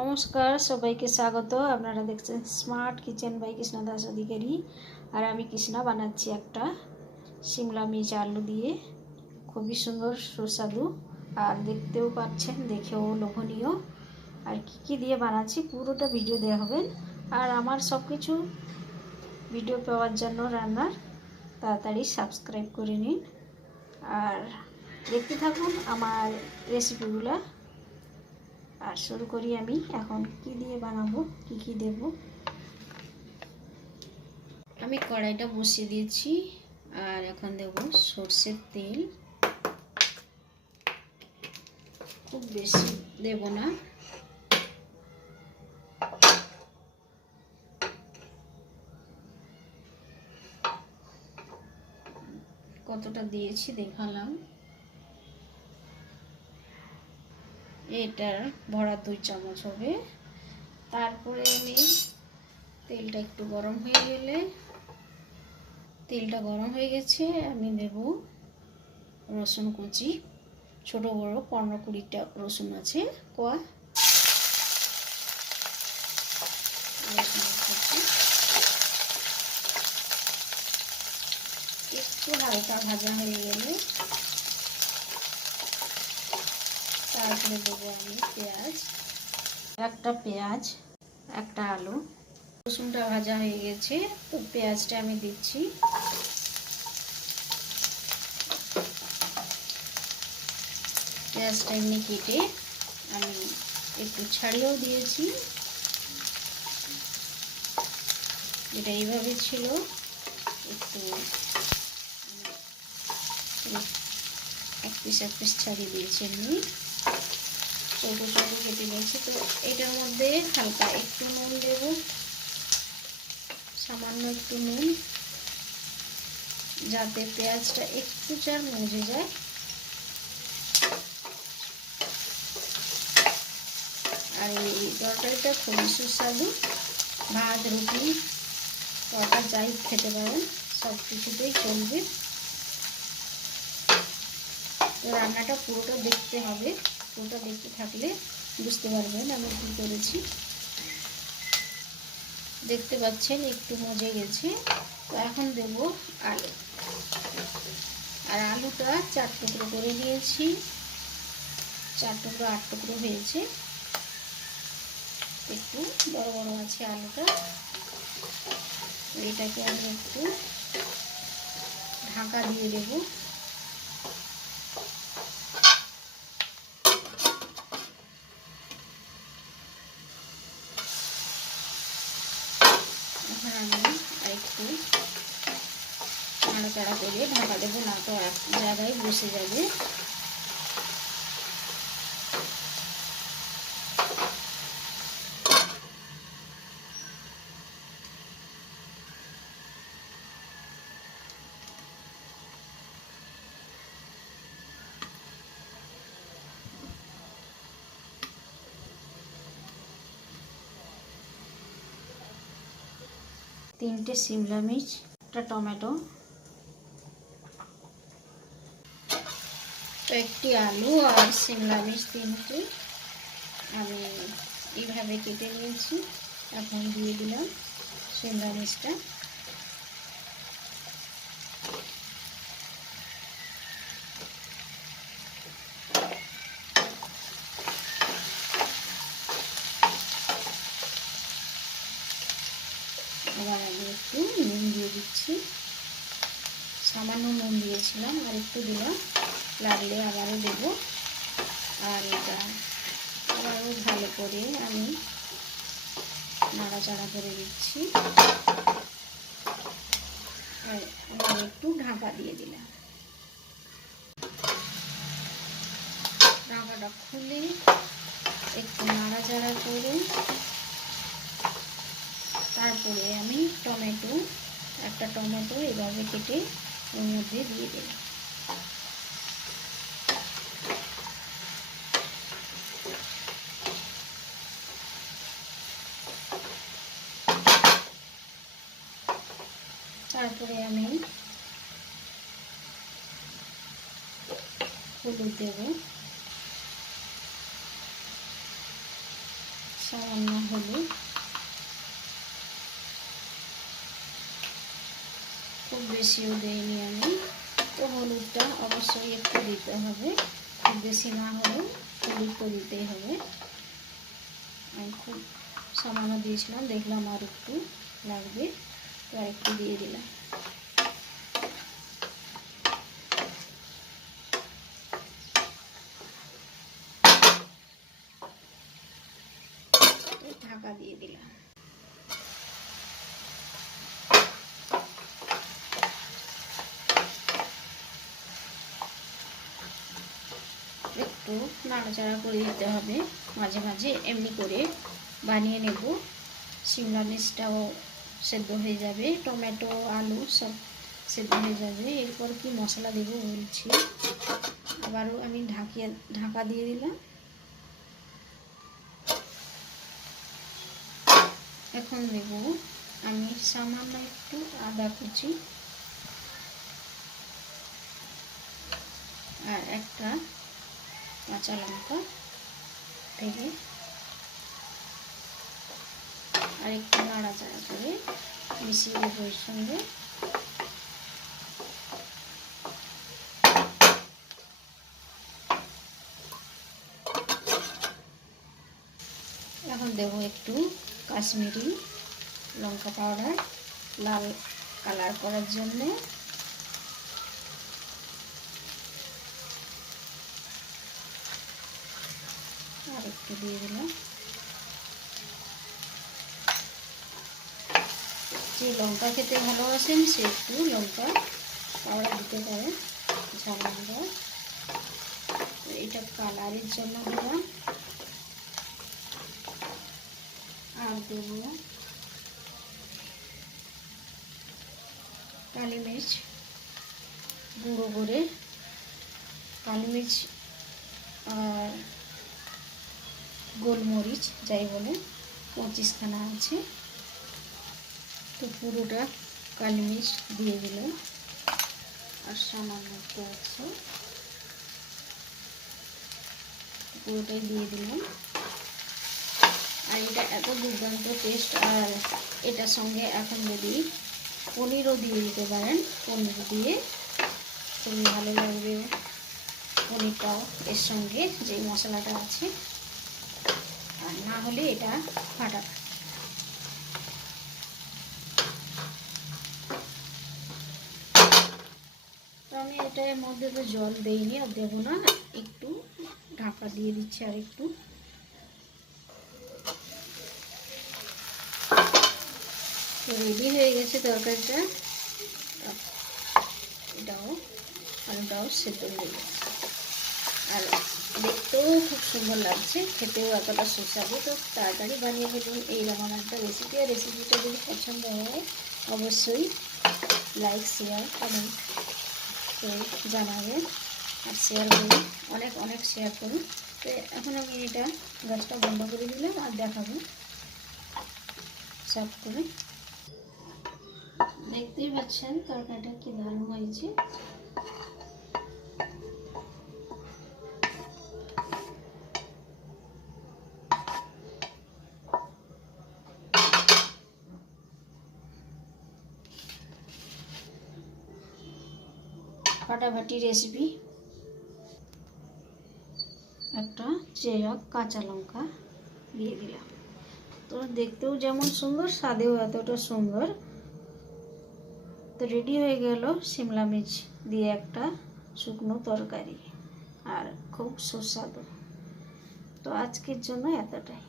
নমস্কার, সবাইকে স্বাগত। আপনারা দেখছেন smart kitchen by Krishna Das Adhikari. আর আমি কৃষ্ণা, বানাচ্ছি একটা সিমলা মির্চ আলু দিয়ে। খুবই সুন্দর, সুস্বাদু। আর দেখতেও পাচ্ছেন, দেখেও লোভনীয়। আর কি কি দিয়ে বানাচ্ছি, পুরোটা ভিডিও দেওয়া হবে। আর আমার সব কিছু ভিডিও পাওয়ার জন্য রান্নার তাড়াতাড়ি সাবস্ক্রাইব করে নিন। আর দেখতে থাকুন আমার রেসিপিগুলো আর শুরু করি আমি। এখন কি দিয়ে বানাবো? কি কি দেব? আমি কড়াইটা বসিয়ে দিয়েছি। আর এখন দেব সর্ষের তেল। খুব বেশি দেব না। কতটা দিয়েছি দেখালাম। এটার ভরা দুই চামচ হবে। তারপরে আমি তেলটা একটু গরম হয়ে গেলে, তেলটা গরম হয়ে গেছে, আমি দেব রসুন কুচি। ছোট, বড়, পনেরো কুড়িটা রসুন আছে, কোয়া। একটু হালকা ভাজা হয়ে গেলে তারপরে দেবো আমি পেঁয়াজ। একটা পেঁয়াজ, একটা আলু। রসুনটা ভাজা হয়ে গেছে, তো পেঁয়াজটা আমি দিচ্ছি। পেঁয়াজটা এমনি কেটে আমি একটু ছাড়িয়েও দিয়েছি। এটা এইভাবে ছিল, একটু এক পিস এক পিস ছাড়িয়ে দিয়েছি এমনি। ছোটো কেটে নিয়েছি তো এটার মধ্যে হালকা একটু নুন দেব। সামান্য একটু নুন, যাতে পেঁয়াজটা একটু চার মজে যায়। আর এই তরকারিটা খুবই সুস্বাদু। ভাত, রুটি, তরকারি যাই খেতে পারেন, সব কিছুতেই চলবে। রান্নাটা পুরোটা দেখতে হবে। পুরোটা দেখতে থাকলে বুঝতে পারবেন আমি কী করেছি। দেখতে পাচ্ছেন, একটু মজে গেছে। তো এখন দেব আলু। আর আলুটা চার টুকরো করে নিয়েছি চার টুকরো, আট টুকরো হয়েছে। একটু বড় বড় আছে আলুটা। এটাকে আমি একটু ঢাকা দিয়ে দেবো এখন আমি আরেকটু নাড়াচাড়া করে ঢাকা দেবো, না তো এক জায়গায় বসে যাবে। তিনটে সিমলা মির্চ, একটা টমেটো একটি আলু আর সিমলা মির্চ তিনটে। আমি এইভাবে কেটে নিয়েছি। এখন দিয়ে দিলাম সিমলা মির্চটা। এবার আমি একটু নুন দিয়ে দিচ্ছি। সামান্য নুন দিয়েছিলাম, আর একটু দিলাম। লাগলে আবারও দেব। আর এটা আবারও ভালো করে আমি নাড়াচাড়া করে দিচ্ছি আর একটু ঢাকা দিয়ে দিলাম। ঢাকাটা খুলে একটু নাড়াচাড়া করে তারপরে আমি টমেটো, একটা টমেটো এভাবে কেটে ওর মধ্যে দিয়ে দেব তারপরে আমি হলুদ দেব। সামান্য হলুদ। খুব বেশিও দেইনি আমি। তো হলুদটা অবশ্যই একটু দিতে হবে। খুব বেশি না হলেও হলুদ তো দিতেই হবে। আমি খুব সামান্য দিয়েছিলাম, দেখলাম আর একটু লাগবে। তো আর একটু দিয়ে দিলাম। ঢাকা দিয়ে দিলাম। একটু নাড়াচাড়া করে দিতে হবে। মাঝে মাঝে এমনি করে বানিয়ে নেব। শিমলা মির্চটাও সেদ্ধ হয়ে যাবে। টমেটো, আলু সব সেদ্ধ হয়ে যাবে। এরপর কি মশলা দেবো বলছি। আবারও আমি ঢাকিয়ে ঢাকা দিয়ে দিলাম। এখন দেব আমি সামান্য একটু আদা কুচি আর একটা কাঁচা লঙ্কা থেকে আর একটু নাড়াচাড়া করে মিশিয়ে দেবো সঙ্গে। এখন দেবো একটু কাশ্মীরি লঙ্কা পাউডার, লাল কালার করার জন্যে। আর একটু দিয়ে দিলাম। যে লঙ্কা খেতে ভালোবাসেন, সে একটু লঙ্কা পাউডার দিতে পারেন, ঝাল লঙ্কা এটা কালারের জন্য দিলাম। আর দেব। কালি গুঁড়ো করে। কালি আর গোলমরিচ, যাই বলে, পঁচিশখানা আছে। তো পুরোটা কালি মির্চ দিয়ে দিলাম। আর সামান্য আছে। পুরোটাই দিয়ে দিলাম। আর এটা এত দুর্দান্ত টেস্ট আর এটার সঙ্গে এখন যদি পনিরও দিয়ে দিতে পারেন, পনির দিয়ে। খুবই ভালো লাগবে পনিরটাও এর সঙ্গে যে মশলাটা আছে। আর না হলে এটা ফাটা। তো আমি এটার মধ্যে তো জল দেইনি, আর দেবো না, একটু ঢাকা দিয়ে দিচ্ছি আর একটু রেডি হয়ে গেছে তরকারিটা। এটাও আলুটাও সেদ্ধ হয়ে গেছে। আর দেখতেও খুব সুন্দর লাগছে, খেতেও এতটা সুস্বাদু। তো তাড়াতাড়ি বানিয়ে ফেলুন, এইরকম একটা রেসিপি আর রেসিপিটা যদি পছন্দ হয়, অবশ্যই লাইক শেয়ার কমেন্ট করে জানাবেন। আর শেয়ার করুন, অনেক অনেক শেয়ার করুন। তো এখন আমি এটা গ্যাসটা বন্ধ করে দিলাম আর দেখাবো। সার্ভ করে দেখতেই পাচ্ছেন তরকারিটা কি দারুণ হয়েছে। ফাটাফাটি রেসিপি একটা চেয়া কাঁচা লঙ্কা দিয়ে দিলাম। তো দেখতেও যেমন সুন্দর, স্বাদেও এতটা সুন্দর। তো রেডি হয়ে গেল শিমলা মির্চ দিয়ে একটা শুকনো তরকারি আর খুব সুস্বাদু। তো আজকের জন্য এতটাই।